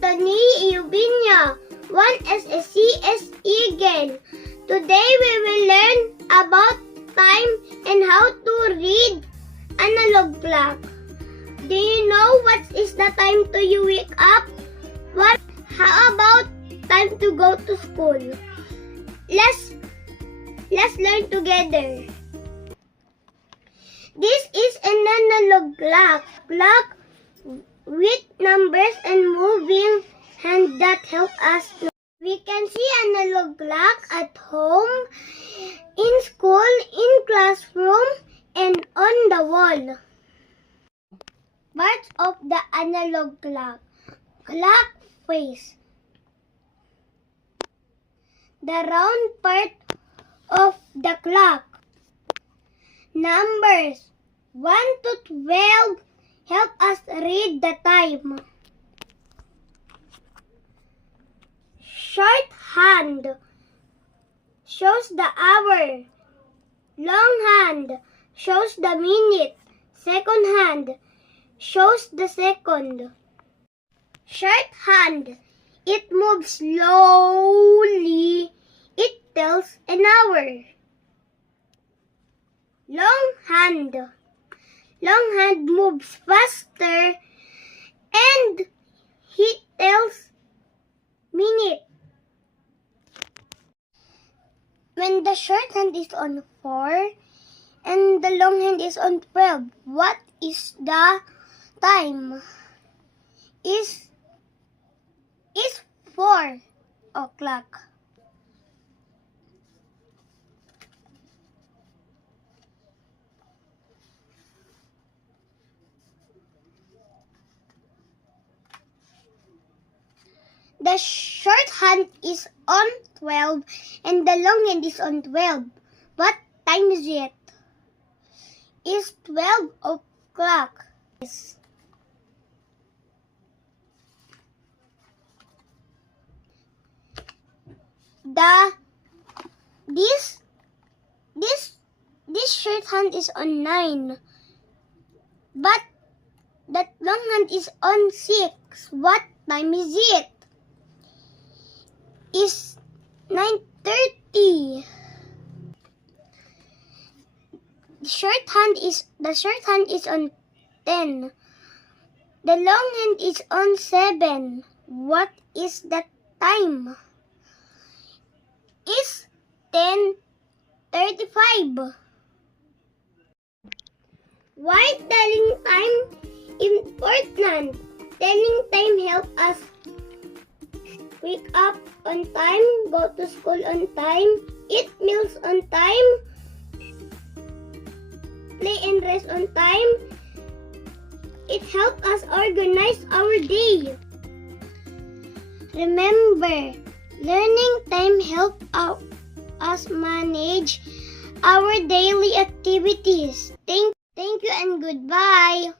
Anthony Eubinia, 1 SSC Eagle. Today we will learn about time and how to read analog clock. Do you know what is the time to you wake up? How about time to go to school? Let's learn together. This is an analog clock with numbers and moving hand that help us know. We can see analog clock at home, in school, in classroom, and on the wall. Parts of the analog clock. Clock face. The round part of the clock. Numbers 1 to 12 help us read the time. Shorthand shows the hour. Longhand shows the minute. Secondhand shows the second. Shorthand, it moves slowly. It tells an hour. Longhand moves faster and it tells minute. When the shorthand is on 4 and the longhand is on 12, what is the time? Is 4 o'clock. The shorthand is on 12 and the longhand is on 12. What time is it? It's 12 o'clock. This shorthand is on 9. But that longhand is on 6. What time is it? Is 9:30. The shorthand is on 10. The longhand is on 7. What is the time? Is 10:35. Why telling time important? Telling time help us wake up on time, go to school on time, eat meals on time, play and rest on time. It helps us organize our day. Remember, learning time helps us manage our daily activities. Thank you and goodbye.